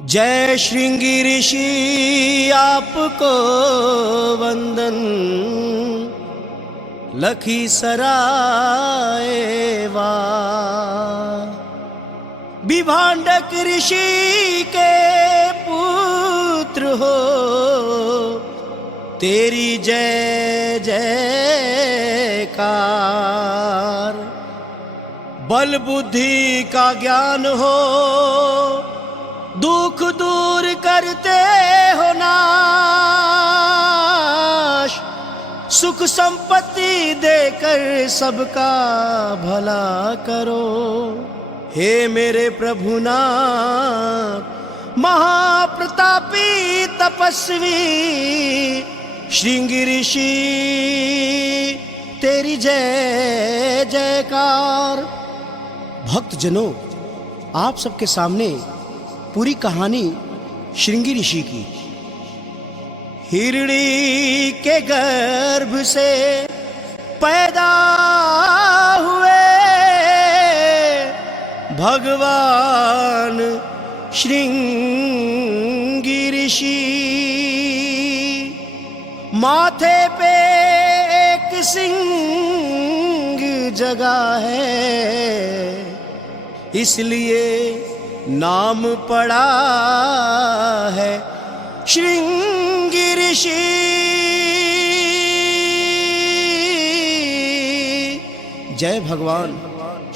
जय श्रृंगी ऋषि आपको वंदन, लखीसराय वार। विभांडक ऋषि के पुत्र हो, तेरी जय जयकार। बल बुद्धि का ज्ञान हो, दुख दूर करते हो नाश। सुख संपत्ति देकर सबका भला करो, हे मेरे प्रभुनाथ महाप्रतापी तपस्वी श्रृंगी ऋषि, तेरी जय जयकार। भक्तजनों, आप सबके सामने पूरी कहानी श्रृंगी ऋषि की। हिरणी के गर्भ से पैदा हुए भगवान श्रृंगी ऋषि। माथे पे एक सिंह जगा है, इसलिए नाम पड़ा है श्रृंगी ऋषि। जय भगवान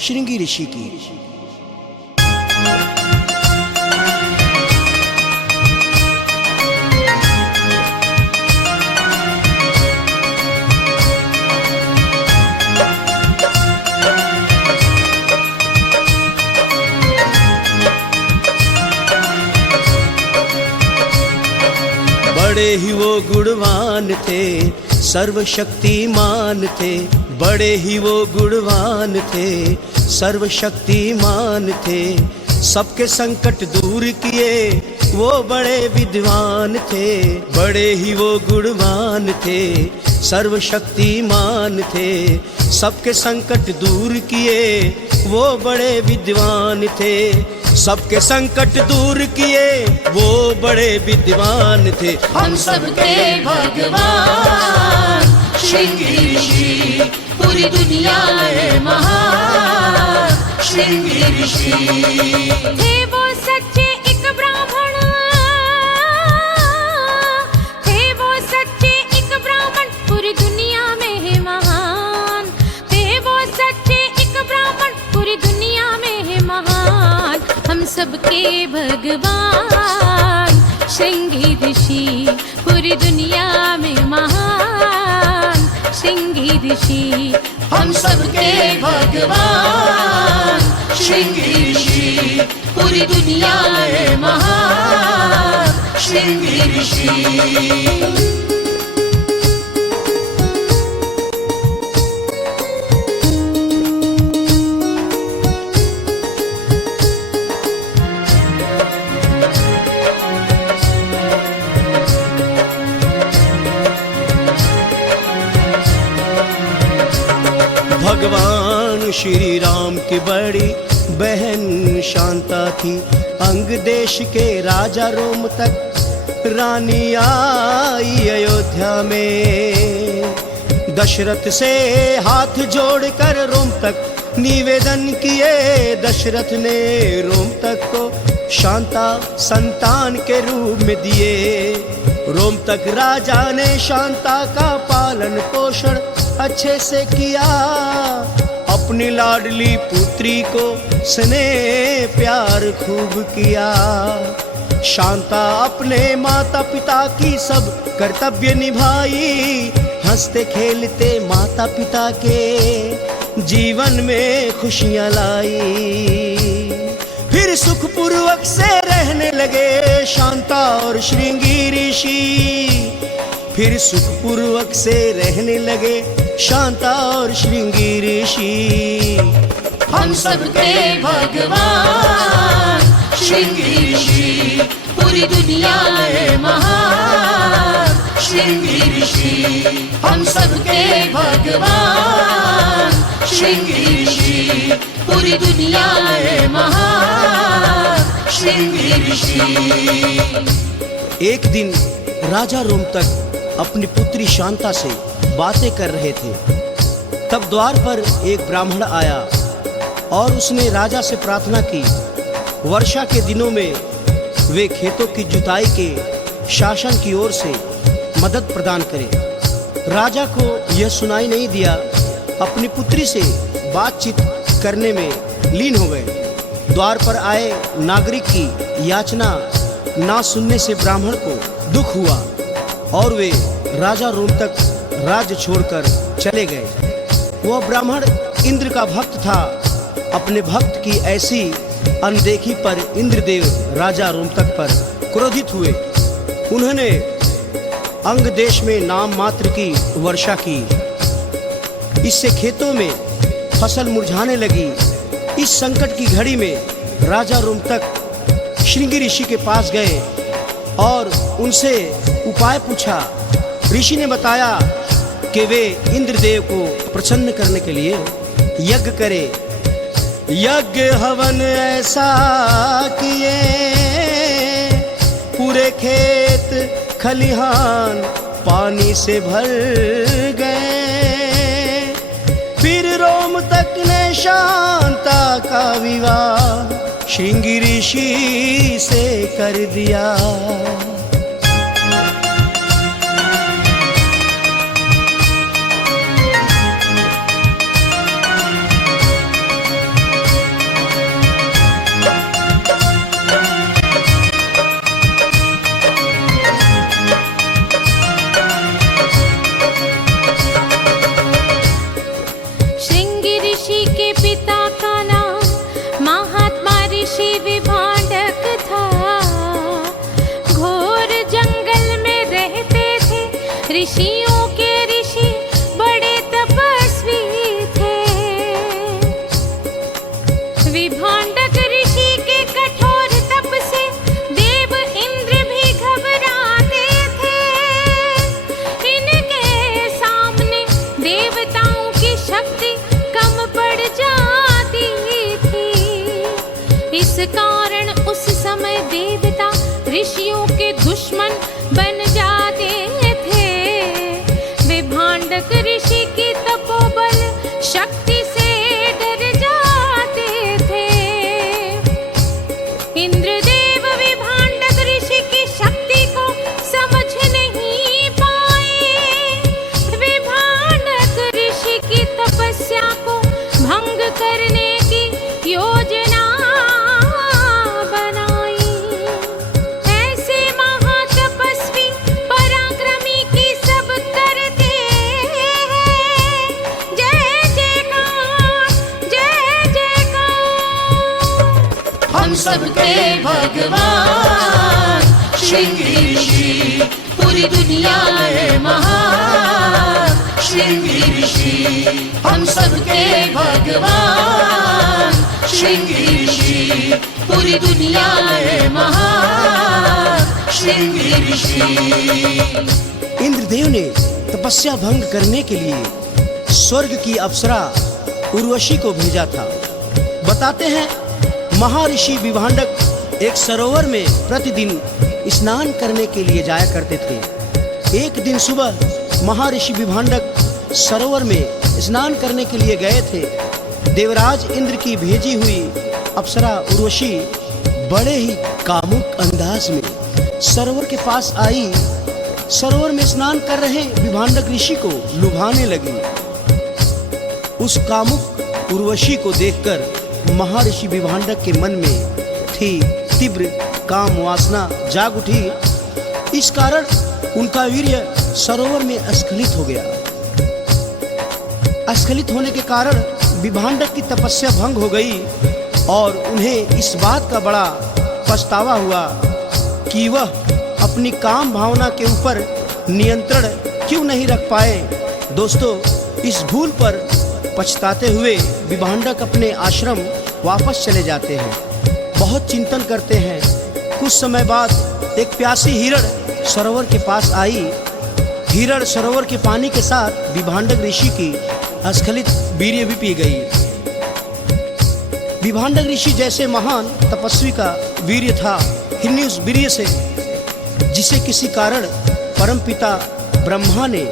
श्रृंगी ऋषि की। बड़े ही वो गुणवान थे, सर्वशक्तिमान थे। बड़े ही वो गुणवान थे, सर्वशक्तिमान थे। सबके संकट दूर किए वो बड़े विद्वान थे। बड़े ही वो गुणवान थे, सर्वशक्तिमान थे। सबके संकट दूर किए वो बड़े विद्वान थे। सबके संकट दूर किए वो बड़े विद्वान थे। हम सबके भगवान श्रृंगी ऋषि, पूरी दुनिया में महान श्रृंगी ऋषि। थे वो सच्चे एक ब्राह्मण, थे वो सच्चे एक ब्राह्मण, पूरी दुनिया में है महान। थे वो सच्चे एक ब्राह्मण, पूरी दुनिया में है महान। हम सबके भगवान श्रृंगी ऋषि, पूरी दुनिया में महान श्रृंगी ऋषि। हम सबके भगवान श्रृंगी ऋषि, पूरी दुनिया में महान श्रृंगी ऋषि। भगवान श्री राम की बड़ी बहन शांता थी। अंग देश के राजा रोम तक रानी आई अयोध्या में। दशरथ से हाथ जोड़कर रोम तक निवेदन किए दशरथ ने रोम तक को शांता संतान के रूप में दिए। रोम तक राजा ने शांता का पालन पोषण अच्छे से किया। अपनी लाडली पुत्री को स्नेह प्यार खूब किया। शांता अपने माता पिता की सब कर्तव्य निभाई। हंसते खेलते माता पिता के जीवन में खुशियां लाई। फिर सुखपूर्वक से रहने लगे शांता और श्रृंगी ऋषि। फिर सुखपूर्वक से रहने लगे शांता और श्रृंगी ऋषि। हम सबके भगवान श्रृंगी ऋषि, पूरी दुनिया में महान श्रृंगी ऋषि। हम सबके भगवान श्रृंगी ऋषि, पूरी दुनिया में महान श्रृंगी ऋषि। एक दिन राजा रोमतक अपनी पुत्री शांता से बातें कर रहे थे। तब द्वार पर एक ब्राह्मण आया और उसने राजा से प्रार्थना की वर्षा के दिनों में वे खेतों की जुताई के शासन की ओर से मदद प्रदान करें। राजा को यह सुनाई नहीं दिया, अपनी पुत्री से बातचीत करने में लीन हो गए। द्वार पर आए नागरिक की याचना ना सुनने से ब्राह्मण को दुख हुआ और वे राजा रोमतक राज्य छोड़कर चले गए। वह ब्राह्मण इंद्र का भक्त था। अपने भक्त की ऐसी अनदेखी पर इंद्रदेव राजा रोमतक पर क्रोधित हुए। उन्होंने अंग देश में नाम मात्र की वर्षा की। इससे खेतों में फसल मुरझाने लगी। इस संकट की घड़ी में राजा रोमतक श्रृंगी ऋषि के पास गए और उनसे उपाय पूछा। ऋषि ने बताया कि वे इंद्रदेव को प्रसन्न करने के लिए यज्ञ करें। यज्ञ हवन ऐसा किए पूरे खेत खलिहान पानी से भर गए। फिर रोमतक ने शांता का विवाह श्रृंगी ऋषि से कर दिया। ऋषियों के ऋषि बड़े तपस्वी थे। विभांडक ऋषि के कठोर तप से देव इंद्र भी घबराते थे। इनके सामने देवताओं की शक्ति कम पड़ जाती थी। इस कारण उस समय देवता ऋषियों के दुश्मन बन जाते थे। विभांडक ऋषि की तपोबल शक्ति से डर जाते थे। इंद्रदेव विभांडक ऋषि की शक्ति को समझ नहीं पाए। विभांडक ऋषि की तपस्या को भंग करने की योजना बनाई। ऐसे महातपस्वी पराक्रमी की सब करते हैं जय जयकार जय जयकार। हम सबके भगवान श्रृंगी ऋषि पूरी दुनिया में महान श्रृंगी ऋषि। हम सबके भगवान श्रृंगी ऋषि पूरी दुनिया में महान श्रृंगी ऋषि। इंद्रदेव ने तपस्या भंग करने के लिए स्वर्ग की अप्सरा उर्वशी को भेजा था। बताते हैं महर्षि विभांडक एक सरोवर में प्रतिदिन स्नान करने के लिए जाया करते थे। एक दिन सुबह महर्षि विभांडक सरोवर में स्नान करने के लिए गए थे। देवराज इंद्र की भेजी हुई अप्सरा उर्वशी बड़े ही कामुक अंदाज में सरोवर के पास आई। सरोवर में स्नान कर रहे विभांडक ऋषि को लुभाने लगी। उस कामुक उर्वशी को देखकर महर्षि विभांडक के मन में थी तीव्र काम वासना जाग उठी। इस कारण उनका वीर्य सरोवर में स्खलित हो गया। स्खलित होने के कारण विभांडक की तपस्या भंग हो गई और उन्हें इस बात का बड़ा पछतावा हुआ कि वह अपनी काम भावना के ऊपर नियंत्रण क्यों नहीं रख पाए। दोस्तों, इस भूल पर पछताते हुए विभांडक अपने आश्रम वापस चले जाते हैं। बहुत चिंतन करते हैं। कुछ समय बाद एक प्यासी हिरण सरोवर के पास आई। हिरण सरोवर के पानी के साथ विभांडक ऋषि की स्खलित वीर्य भी पी गई। विभांडक ऋषि जैसे महान तपस्वी का वीर्य था, हिरण्य उस वीर्य से, जिसे किसी कारण परमपिता ब्रह्मा ने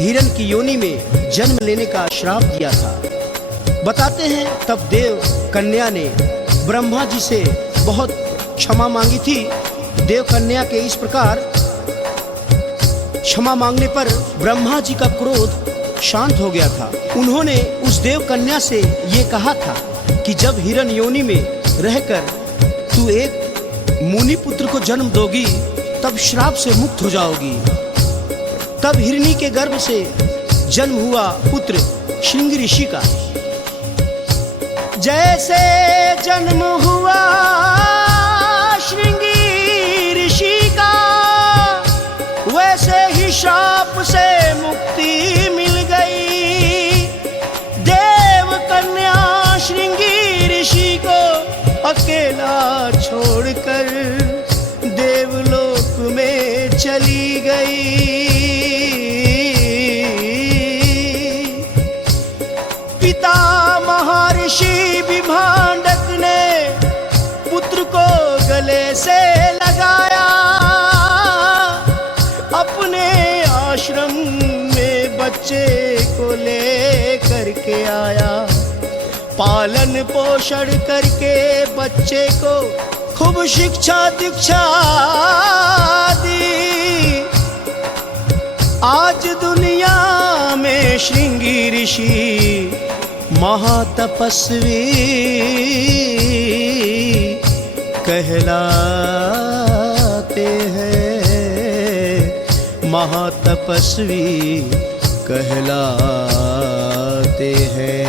हिरण की योनि में जन्म लेने का श्राप दिया था। बताते हैं तब देव कन्या ने ब्रह्मा जी से बहुत क्षमा मांगी थी। देव कन्या के इस प्रकार क्षमा मांगने पर ब्रह्मा जी का क्रोध शांत हो गया था। उन्होंने उस देव कन्या से ये कहा था कि जब हिरण योनि में रहकर तू एक मुनि पुत्र को जन्म दोगी तब श्राप से मुक्त हो जाओगी। तब हिरणी के गर्भ से जन्म हुआ पुत्र श्रृंगी ऋषि का। जैसे जन्म हुआ श्रृंगी ऋषि का, वैसे ही श्राप से मुक्ति मिल गई। देव कन्या श्रृंगी ऋषि को अकेला छोड़कर देवलोक में चली गई। पिता महर्षि विभांडक ने पुत्र को गले से लगाया, अपने आश्रम में बच्चे को ले करके आया। पालन पोषण करके बच्चे को खूब शिक्षा दीक्षा दी। आज दुनिया में श्रृंगी ऋषि महातपस्वी कहलाते हैं, महातपस्वी कहलाते हैं।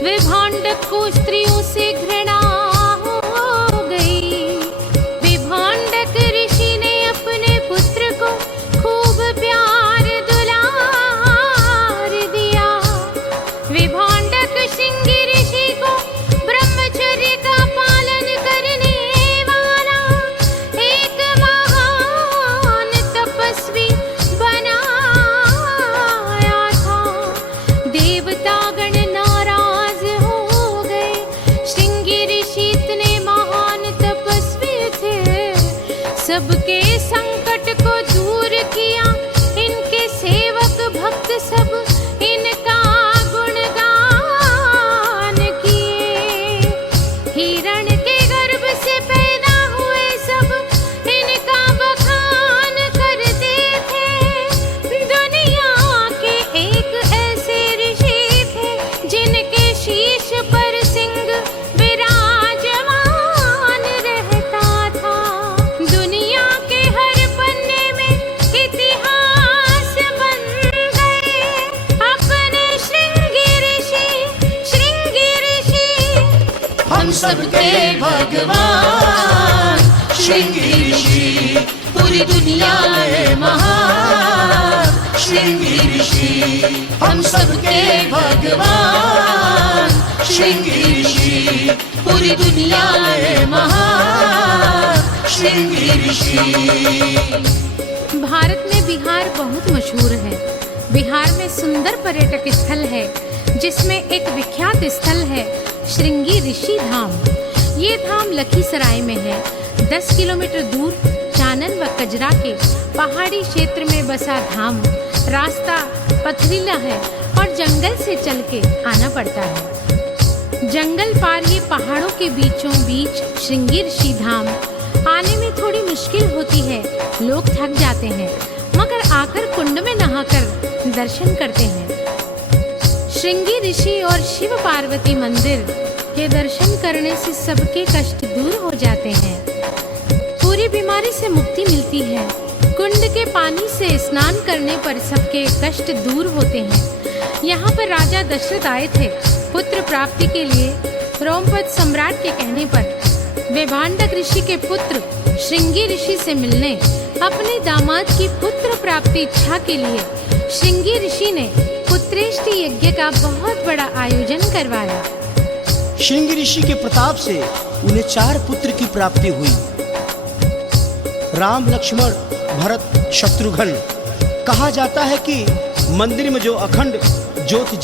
विभांडक को स्त्रियों से घृणा हो गई। विभांडक ऋषि ने अपने पुत्र को खूब प्यार दुलार दिया। विभांडक श्रृंगी ऋषि को ब्रह्मचर्य का पालन करने वाला एक महान तपस्वी बनाया था। देवतागण सबके संकट को दूर किया, इनके सेवक भक्त सब इनका गुणगान किए। हिरण के गर्भ से पैदा हुए सब इनका बखान करते थे। दुनिया के एक ऐसे ऋषि थे जिनके शीश पर सिंह विराजमान रहता था। हम सबके भगवान श्रृंगी ऋषि, पूरी दुनिया में महान श्रृंगी ऋषि। हम सबके भगवान श्रृंगी ऋषि, पूरी दुनिया में महान श्रृंगी ऋषि। भारत में बिहार बहुत मशहूर है। बिहार में सुंदर पर्यटक स्थल है, जिसमें एक विख्यात स्थल है श्रृंगी ऋषि धाम। ये धाम लखीसराय में है। 10 किलोमीटर दूर चानन व कजरा के पहाड़ी क्षेत्र में बसा धाम। रास्ता पथरीला है और जंगल से चल के आना पड़ता है। जंगल पार ये पहाड़ों के बीचों बीच श्रृंगी ऋषि धाम आने में थोड़ी मुश्किल होती है। लोग थक जाते हैं, मगर आकर कुंड में नहाकर दर्शन करते हैं। श्रृंगी ऋषि और शिव पार्वती मंदिर के दर्शन करने से सबके कष्ट दूर हो जाते हैं। पूरी बीमारी से मुक्ति मिलती है। कुंड के पानी से स्नान करने पर सबके कष्ट दूर होते हैं। यहाँ पर राजा दशरथ आए थे पुत्र प्राप्ति के लिए। रोमपद सम्राट के कहने पर विभांडक ऋषि के पुत्र श्रृंगी ऋषि से मिलने अपने दामाद की पुत्र प्राप्ति इच्छा के लिए श्रृंगी ऋषि ने पुत्रेष्टि यज्ञ का बहुत बड़ा आयोजन करवाया। श्रृंगी ऋषि के प्रताप से उन्हें 4 पुत्र की प्राप्ति हुई। राम, लक्ष्मण, भरत, शत्रुघ्न। कहा जाता है कि मंदिर में जो अखंड ज्योति